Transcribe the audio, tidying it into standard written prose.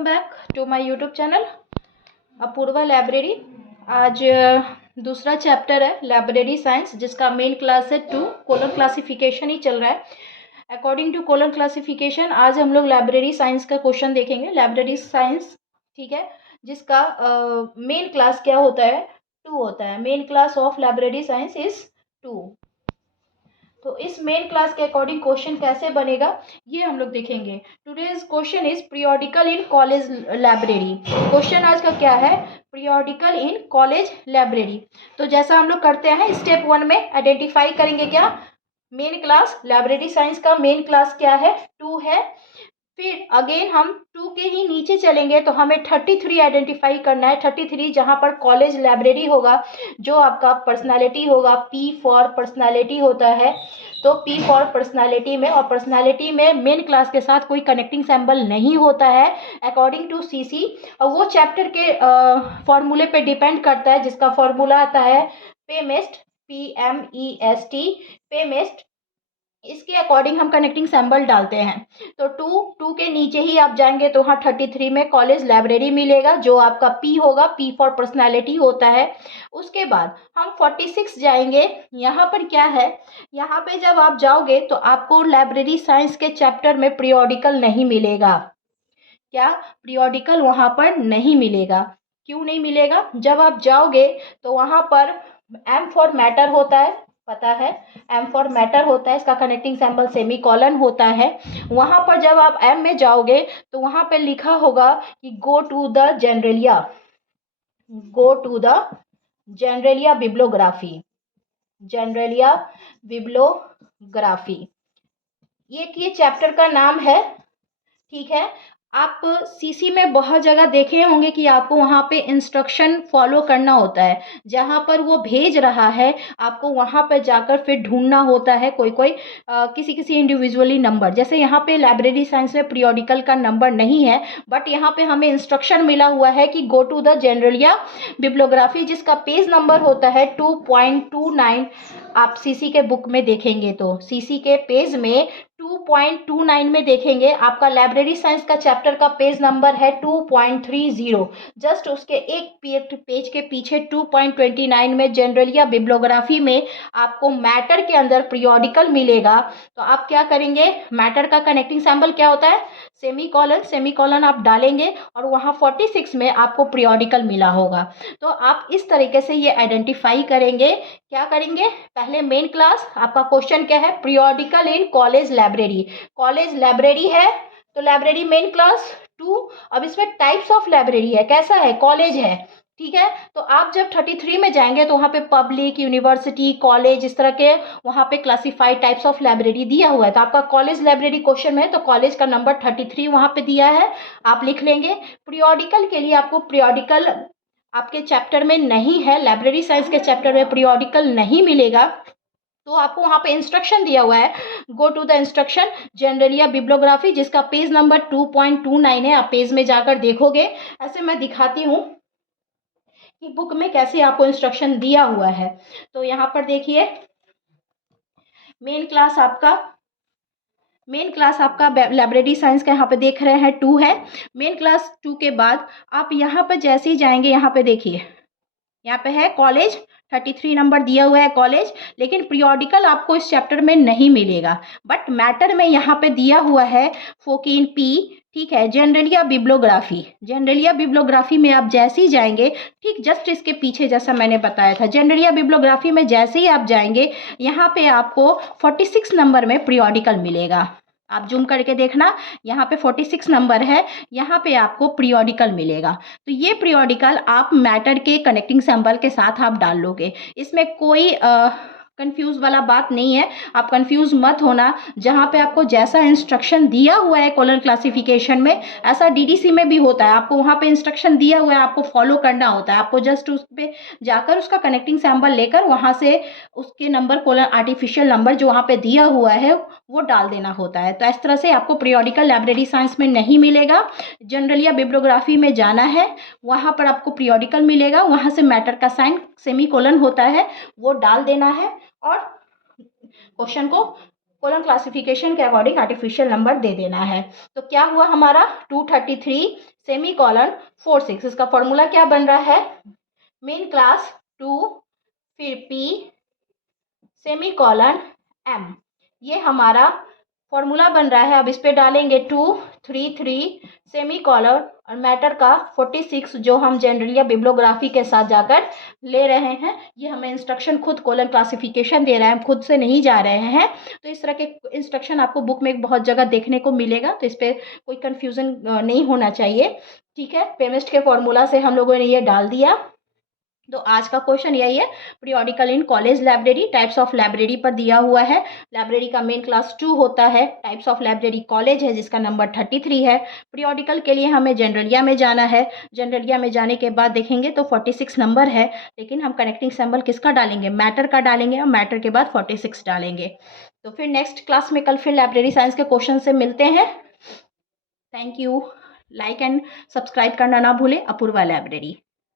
Back to my YouTube channel Apurva library. आज दूसरा chapter है लाइब्रेरी साइंस, जिसका मेन क्लास है 2 कोलर क्लासिफिकेशन ही चल रहा है। अकॉर्डिंग टू कोलर क्लासिफिकेशन आज हम लोग लाइब्रेरी साइंस का क्वेश्चन देखेंगे। लाइब्रेरी साइंस, ठीक है, जिसका मेन क्लास क्या होता है, 2 होता है। Main class of library science is 2। तो इस मेन क्लास के अकॉर्डिंग क्वेश्चन कैसे बनेगा ये हम लोग देखेंगे। Today's question is periodical in college library. Question आज का क्या है, पीरियोडिकल इन कॉलेज लाइब्रेरी। तो जैसा हम लोग करते हैं स्टेप 1 में आइडेंटिफाई करेंगे क्या, मेन क्लास लाइब्रेरी साइंस का मेन क्लास क्या है, 2 है। फिर अगेन हम 2 के ही नीचे चलेंगे तो हमें 33 आइडेंटिफाई करना है। 33 जहाँ पर कॉलेज लाइब्रेरी होगा, जो आपका पर्सनालिटी होगा, पी फॉर पर्सनालिटी होता है। तो पी फॉर पर्सनालिटी में, और पर्सनालिटी में मेन क्लास के साथ कोई कनेक्टिंग सिंबल नहीं होता है अकॉर्डिंग टू सीसी। और वो चैप्टर के फॉर्मूले पे डिपेंड करता है, जिसका फॉर्मूला आता है पेमेस्ट, PMEST, पेमेस्ट। इसके अकॉर्डिंग हम कनेक्टिंग सिंबल डालते हैं। तो 2 के नीचे ही आप जाएंगे तो वहाँ 33 में कॉलेज लाइब्रेरी मिलेगा, जो आपका पी होगा, पी फॉर पर्सनालिटी होता है। उसके बाद हम 46 जाएंगे। यहाँ पर क्या है, यहाँ पे जब आप जाओगे तो आपको लाइब्रेरी साइंस के चैप्टर में पीरियोडिकल नहीं मिलेगा। क्या, पीरियोडिकल वहाँ पर नहीं मिलेगा। क्यों नहीं मिलेगा, जब आप जाओगे तो वहाँ पर एम फॉर मैटर होता है, पता है, एम फॉर मैटर होता है, इसका कनेक्टिंग सिंबल सेमी कॉलन होता है। वहाँ पर जब आप एम में जाओगे तो वहाँ पे लिखा होगा कि go to the generalia, go to the generalia bibliography, generalia bibliography, ये चैप्टर का नाम है। ठीक है, आप सीसी में बहुत जगह देखे होंगे कि आपको वहाँ पे इंस्ट्रक्शन फॉलो करना होता है। जहाँ पर वो भेज रहा है आपको वहाँ पर जाकर फिर ढूंढना होता है कोई कोई किसी किसी इंडिविजुअली नंबर। जैसे यहाँ पे लाइब्रेरी साइंस में पीरियोडिकल का नंबर नहीं है, बट यहाँ पे हमें इंस्ट्रक्शन मिला हुआ है कि go to the generalia bibliography, जिसका पेज नंबर होता है 2.29। आप सीसी के बुक में देखेंगे तो सीसी के पेज में 2.29 में देखेंगे, आपका लाइब्रेरी साइंस का चैप्टर का पेज नंबर है 2.30। जस्ट उसके एक पेज के पीछे 2.29 में जनरलिया बिब्लोग्राफी में आपको मैटर के अंदर पीरियोडिकल मिलेगा। तो आप क्या करेंगे, मैटर का कनेक्टिंग सिंबल क्या होता है, सेमी कॉलन, सेमी कॉलन आप डालेंगे और वहाँ 46 में आपको पीरियोडिकल मिला होगा। तो आप इस तरीके से ये आइडेंटिफाई करेंगे। क्या करेंगे, पहले मेन क्लास, आपका क्वेश्चन क्या है, periodical in college library. College library है तो लाइब्रेरी मेन क्लास 2। अब इसमें टाइप्स ऑफ लाइब्रेरी है, कैसा है, कॉलेज है। ठीक है, तो आप जब 33 में जाएंगे तो वहाँ पे पब्लिक, यूनिवर्सिटी, कॉलेज, इस तरह के वहाँ पे क्लासिफाइड टाइप्स ऑफ लाइब्रेरी दिया हुआ है। तो आपका कॉलेज लाइब्रेरी क्वेश्चन में है तो कॉलेज का नंबर 33 वहाँ पे दिया है, आप लिख लेंगे। पीरियोडिकल के लिए आपको पीरियोडिकल आपके चैप्टर में नहीं है, लाइब्रेरी साइंस के चैप्टर में पीरियोडिकल नहीं मिलेगा। तो आपको वहाँ पे इंस्ट्रक्शन दिया हुआ है, go to the instruction generalia bibliography, जिसका पेज नंबर 2.29 है। आप पेज में जाकर देखोगे, ऐसे मैं दिखाती हूँ कि बुक में कैसे आपको इंस्ट्रक्शन दिया हुआ है। तो यहाँ पर देखिए, मेन क्लास आपका, मेन क्लास आपका लाइब्रेरी साइंस का यहाँ पे देख रहे हैं 2 है। मेन क्लास 2 के बाद आप यहाँ पर जैसे ही जाएंगे, यहाँ पे देखिए, यहाँ पे है कॉलेज, 33 नंबर दिया हुआ है कॉलेज। लेकिन पीरियोडिकल आपको इस चैप्टर में नहीं मिलेगा, बट मैटर में यहाँ पे दिया हुआ है फोकीन पी। ठीक है, जनरलिया बिब्लोग्राफी, जनरलिया बिब्लोग्राफी में आप जैसे ही जाएंगे, ठीक जस्ट इसके पीछे जैसा मैंने बताया था, जनरलिया बिब्लोग्राफी में जैसे ही आप जाएंगे यहाँ पे आपको 46 नंबर में पीरियोडिकल मिलेगा। आप जूम करके देखना, यहाँ पे 46 नंबर है, यहाँ पे आपको पीरियोडिकल मिलेगा। तो ये पीरियोडिकल आप मैटर के कनेक्टिंग सिंबल के साथ आप डाल लोगे, इसमें कोई कंफ्यूज वाला बात नहीं है। आप कंफ्यूज मत होना, जहाँ पे आपको जैसा इंस्ट्रक्शन दिया हुआ है कॉलर क्लासिफिकेशन में, ऐसा डीडीसी में भी होता है। आपको वहाँ पे इंस्ट्रक्शन दिया हुआ है, आपको फॉलो करना होता है। आपको जस्ट उस पर जाकर उसका कनेक्टिंग सिंबल लेकर वहाँ से उसके नंबर, कॉलर आर्टिफिशियल नंबर जो वहाँ पे दिया हुआ है वो डाल देना होता है। तो इस तरह से आपको पीरियोडिकल लाइब्रेरी साइंस में नहीं मिलेगा। जनरलिया बिब्लोग्राफी में जाना है, वहाँ पर आपको पीरियोडिकल मिलेगा, वहाँ से मैटर का साइन सेमी कोलन होता है वो डाल देना है, और क्वेश्चन को कोलन क्लासिफिकेशन के अकॉर्डिंग आर्टिफिशियल नंबर दे देना है। तो क्या हुआ हमारा, 233 सेमीकोलन 46। इसका फॉर्मूला क्या बन रहा है, मेन क्लास 2 फिर P सेमीकोलन M, ये हमारा फॉर्मूला बन रहा है। अब इस पे डालेंगे 2 3 3 सेमीकोलन और मैटर का 46 जो हम जनरली या बिब्लियोग्राफी के साथ जाकर ले रहे हैं। ये हमें इंस्ट्रक्शन खुद कोलन क्लासिफिकेशन दे रहा है, हम खुद से नहीं जा रहे हैं। तो इस तरह के इंस्ट्रक्शन आपको बुक में बहुत जगह देखने को मिलेगा, तो इस पर कोई कन्फ्यूज़न नहीं होना चाहिए। ठीक है, पेमिस्ट के फॉर्मूला से हम लोगों ने ये डाल दिया। तो आज का क्वेश्चन यही है, periodical in college library, types of library पर दिया हुआ है। लाइब्रेरी का मेन क्लास 2 होता है, टाइप्स ऑफ लाइब्रेरी कॉलेज है जिसका नंबर 33 है। पीरियोडिकल के लिए हमें जनरलिया में जाना है, जनरलिया में जाने के बाद देखेंगे तो 46 नंबर है, लेकिन हम कनेक्टिंग सिंबल किसका डालेंगे, मैटर का डालेंगे और मैटर के बाद 46 डालेंगे। तो फिर नेक्स्ट क्लास में कल फिर लाइब्रेरी साइंस के क्वेश्चन से मिलते हैं। Thank you. Like and subscribe करना ना भूलें, अपूर्वा लाइब्रेरी।